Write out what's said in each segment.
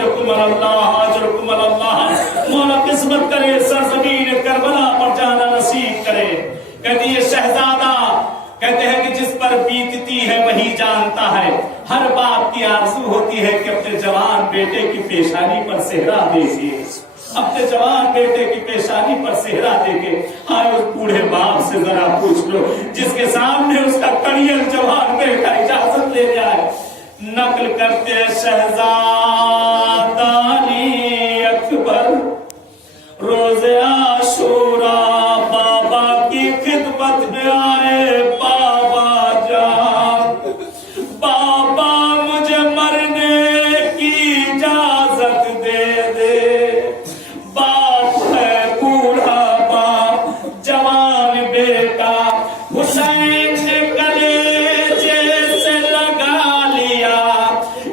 اجرکم اللہ اجرکم اللہ، مولا قسمت کرے سرزمین کربلا پر جانا نصیب کرے۔ کہتی ہے شہزادہ، کہتے ہیں کہ جس پر بیتتی ہے وہی جانتا ہے، ہر باپ کی آرزو ہوتی ہے کہ اپنے جوان بیٹے کی پیشانی پر صحرا دیکھے، اپنے جوان بیٹے کی پیشانی پر صحرا دے کے آئے اس بوڑھے باپ سے ذرا پوچھ لو جس کے سامنے اس کا کڑیل جوان بیٹا اجازت لے جائے۔ نقل کرتے شہزادہ علی اکبر روز عاشورا بابا کی خدمت میں آئے، بابا جان بابا مجھے مرنے کی اجازت دے دے، باپ ہے بوڑھا باپ جوان بیٹا، حسین نے کلیجے سے لگا لیا،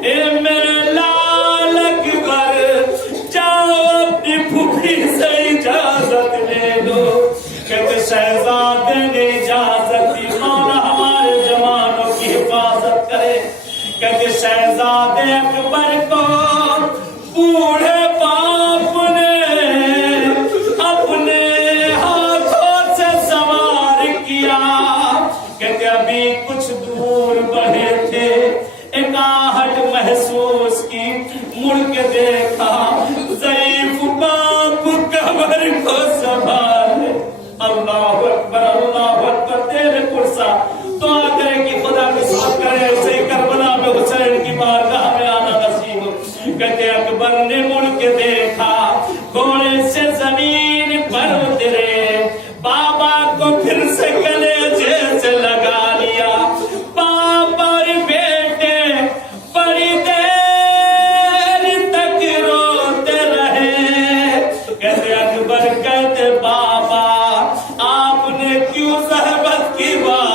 اے میرے لال اکبر جاؤ اپنی پھوپھی سے اجازت لے لو۔ کہتے شہزادے نے اجازت دی، مولا ہمارے جوانوں کی حفاظت کرے۔ کہتے شہزادے اکبر کو بوڑھے باپ نے اپنے ہاتھوں سے سوار کیا۔ کہتے ابھی کچھ دور بڑھے تھے، ایک آہٹ محسوس کی، مڑ کے دیکھا ضعیف باپ قبر کو سنبھالے۔ اللہ اکبر تیرے پرسا دعا کرے کہ خدا قسمت کرے اسے کربلا میں حسین کی بارگاہ میں آنا نصیب ہو۔ کہتے اکبر نے مڑ کے دیکھا، گھوڑے سے زمین پر اترے، بابا کو پھر سے کلیجے سے لگا لیا، باپ اور بیٹے بڑی دیر تک روتے رہے۔ کہتے اکبر کہتے بابا آپ نے کیوں زحمت کی بات